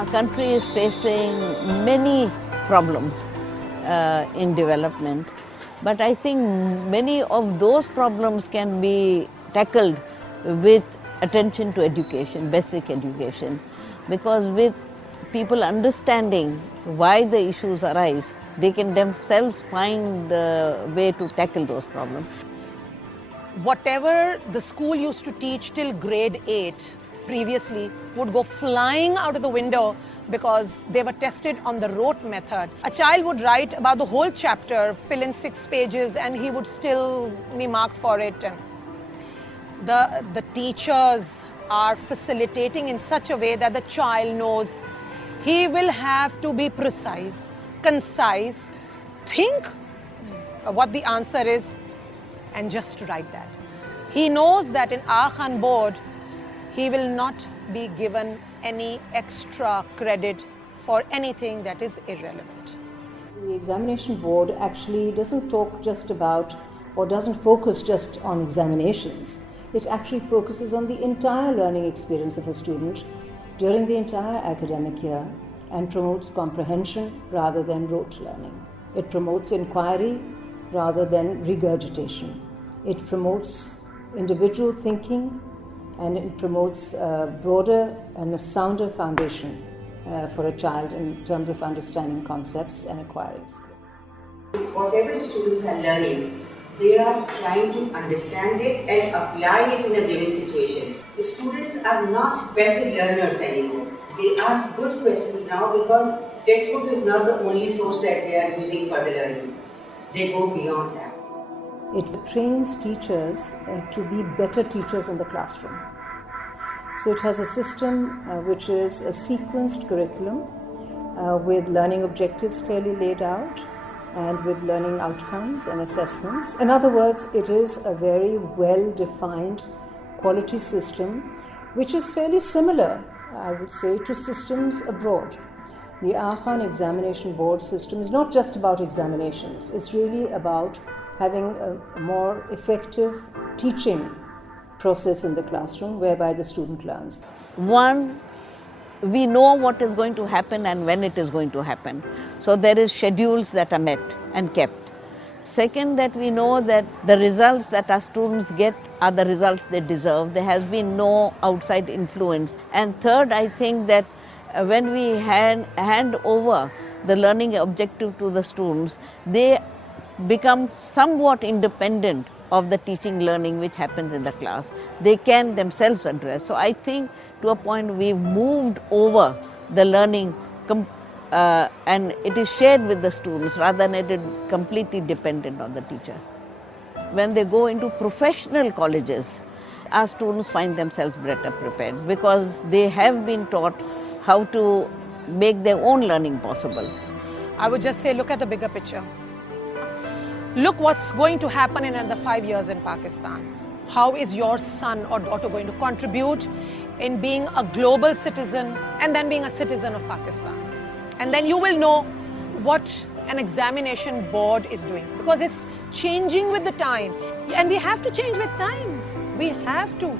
Our country is facing many problems in development, but I think many of those problems can be tackled with attention to education, basic education, because with people understanding why the issues arise, they can themselves find the way to tackle those problems. Whatever the school used to teach till grade 8 previously would go flying out of the window because they were tested on the rote method. A child would write about the whole chapter, fill in 6 pages, and he would still be marked for it. And the teachers are facilitating in such a way that the child knows he will have to be precise, concise, think what the answer is, and just write that. He knows that in Aga Khan board, he will not be given any extra credit for anything that is irrelevant. The examination board actually doesn't talk just about or doesn't focus just on examinations. It actually focuses on the entire learning experience of a student during the entire academic year and promotes comprehension rather than rote learning. It promotes inquiry rather than regurgitation. It promotes individual thinking, and it promotes a broader and a sounder foundation for a child in terms of understanding concepts and acquiring skills. Whatever students are learning, they are trying to understand it and apply it in a given situation. The students are not passive learners anymore. They ask good questions now because textbook is not the only source that they are using for the learning. They go beyond that. It trains teachers to be better teachers in the classroom. So it has a system which is a sequenced curriculum with learning objectives clearly laid out and with learning outcomes and assessments. In other words, it is a very well-defined quality system which is fairly similar, I would say, to systems abroad. The Aga Khan Examination Board system is not just about examinations, it's really about having a more effective teaching process in the classroom whereby the student learns. One, we know what is going to happen and when it is going to happen. So there is schedules that are met and kept. Second, that we know that the results that our students get are the results they deserve. There has been no outside influence. And third, I think that when we hand over the learning objective to the students, they become somewhat independent of the teaching learning which happens in the class. They can themselves address. So I think to a point we've moved over the learning and it is shared with the students rather than it is completely dependent on the teacher. When they go into professional colleges, our students find themselves better prepared because they have been taught how to make their own learning possible. I would just say, look at the bigger picture. Look what's going to happen in another 5 years in Pakistan. How is your son or daughter going to contribute in being a global citizen and then being a citizen of Pakistan? And then you will know what an examination board is doing because it's changing with the time. And we have to change with times. We have to.